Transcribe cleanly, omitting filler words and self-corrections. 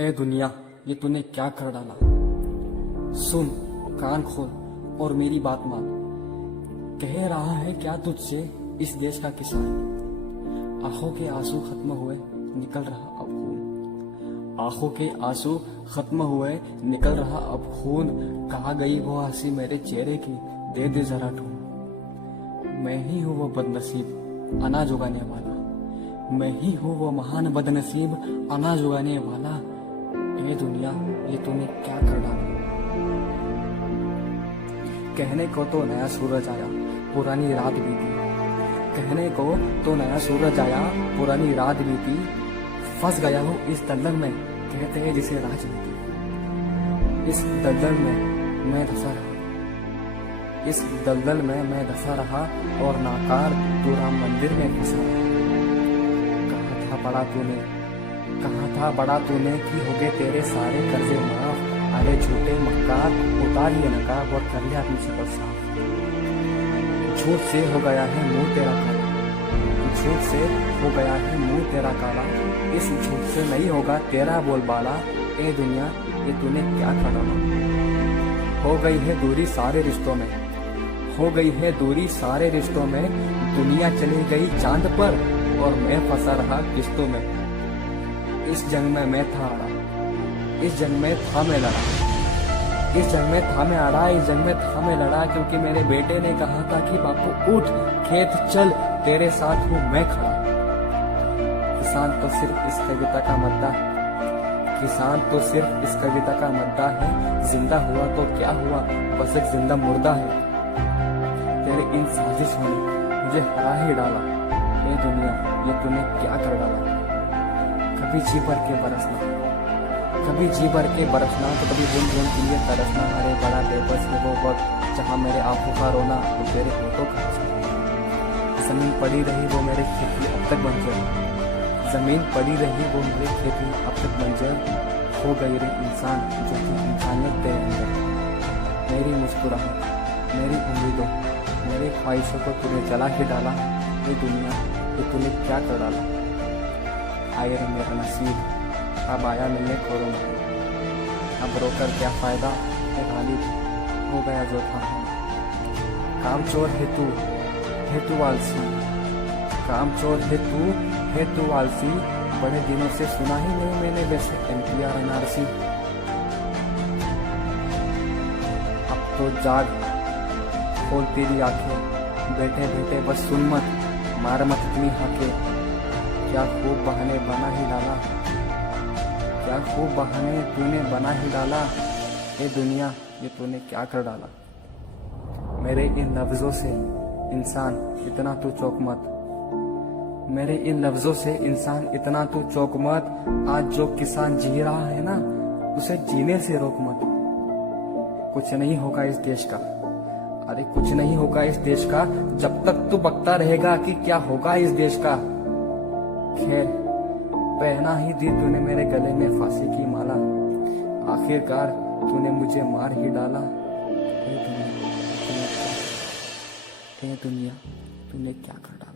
ए दुनिया, ये तूने क्या कर डाला। सुन, कान खोल और मेरी बात मान। कह रहा है क्या तुझसे इस देश का किसान। आंखों के आंसू खत्म हुए, निकल रहा अब खून। आंखों के आंसू खत्म हुए, निकल रहा अब खून। कहाँ गई वो हंसी मेरे चेहरे की, दे दे जरा ढूंढ। मैं ही हूँ वो बदनसीब अनाज उगाने वाला। मैं ही हूँ वो महान बदनसीब अनाज उगाने वाला। ए दुनिया, ये तूने क्या कर डाला। कहने को तो नया सूरज आया, पुरानी रात बीती। कहने को तो नया सूरज आया, पुरानी रात बीती। फंस गया हूँ इस दलदल में, कहते हैं जिसे राजनीति। इस दलदल में मैं धंसा रहा, इस दलदल में मैं धंसा रहा और नाकार तू राम मंदिर में फंसा रहा। कहा था बड़ा तूने कि हो गए तेरे सारे कर्जे माफ। अरे झूठे मक्कार, उतार ये नकाब और कर लिया अपनी शक्ल साफ। झूठ से हो गया है मुंह तेरा काला, झूठ से हो गया है मुंह तेरा काला। इस झूठ से नहीं होगा तेरा बोलबाला। ए दुनिया, ये तूने क्या कर डाला। हो गई है दूरी सारे रिश्तों में, हो गई है दूरी सारे रिश्तों में। दुनिया चली गई चांद पर और मैं फंसा रहा किस्तों में। इस जंग में मैं था अड़ा, इस जंग में था मैं लड़ा, इस जंग में था मैं अड़ा, इस जंग में था मैं लड़ा। क्योंकि मेरे बेटे ने कहा था कि बापू उठ, खेत चल, तेरे साथ हूँ मैं खड़ा। किसान तो सिर्फ इस कविता का मद्दा, किसान तो सिर्फ इस कविता का मद्दा है। जिंदा हुआ तो क्या हुआ, बस एक जिंदा मुर्दा है। तेरे इन साजिशों ने मुझे हरा ही डाला। ये दुनिया, ये तूने क्या कर डाला। कभी जी भर के बरसना, कभी जी भर के बरसना, तो कभी बूंद बूंद के लिए तरसना। अरे बड़ा बेबस है वो वक्त जहाँ मेरे आंखों का रोना, वो तेरे होठों का हंसना। जमीन पड़ी रही वो मेरे खेती अब तक बंजर, जमीन पड़ी रही वो मेरे खेती अब तक बंजर। हो गई रे इंसान जो कि इंसानियत तेरे अंदर। मेरी मुस्कुराहट, मेरी उम्मीदों, मेरी ख्वाहिशों को तूने जला ही डाला। ये दुनिया, ये तूने क्या कर डाला। आए रे मेरा नसीब, अब आया मिलने कोरोना। अब रोकर क्या फायदा, गालिब हो गया जो था। काम चोर है तू आलसी, काम चोर है तू आलसी। बड़े दिनों से सुना ही नहीं मैंने वैसे NPR NRC। अब तो जाग, खोल तेरी आंखें, बैठे बैठे बस सुन मत, मार मत इतनी हाके। क्या खूब बहाने बना ही डाला, क्या खूब बहाने तूने बना ही डाला। ये दुनिया, ये तूने क्या कर डाला। मेरे इन लफ्जों से इंसान इतना तू चौक मत, मेरे इन लफ्जों से इंसान इतना तू चौक मत। आज जो किसान जी रहा है ना, उसे जीने से रोक मत। कुछ नहीं होगा इस देश का, अरे कुछ नहीं होगा इस देश का, जब तक तू बकता रहेगा कि क्या होगा इस देश का। खैर, पहना ही दी तूने मेरे गले में फांसी की माला। आखिरकार तूने मुझे मार ही डाला। ए दुनिया, तूने क्या कर डाला।